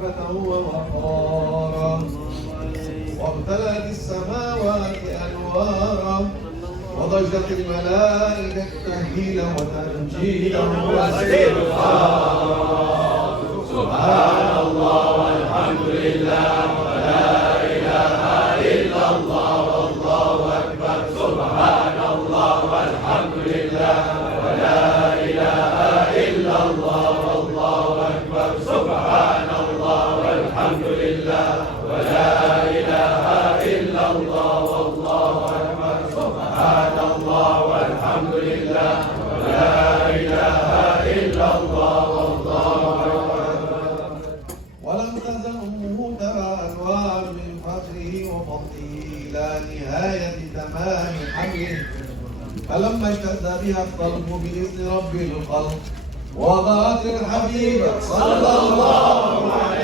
رحمة ووقارا، وامتلأت السماوات أنوارا، وضجت الملائكة تهليلا وتنجيلا واستغفارا. سبحان الله والحمد لله ولا إله إلا الله والله أكبر. سبحان الله والحمد لله ولا إله إلا الله والله أكبر. سبحان الله والحمد لله ولا إله إلا الله والله أكبر. سبحان الله والحمد لله ولا إله إلا الله والله أكبر. ولم تزله ترى أنوار من فخره وفضله إلى نهاية تمام حمله، فلما اشتد بها الطلب بإذن رب الخلق وضعت الحبيب صلى الله عليه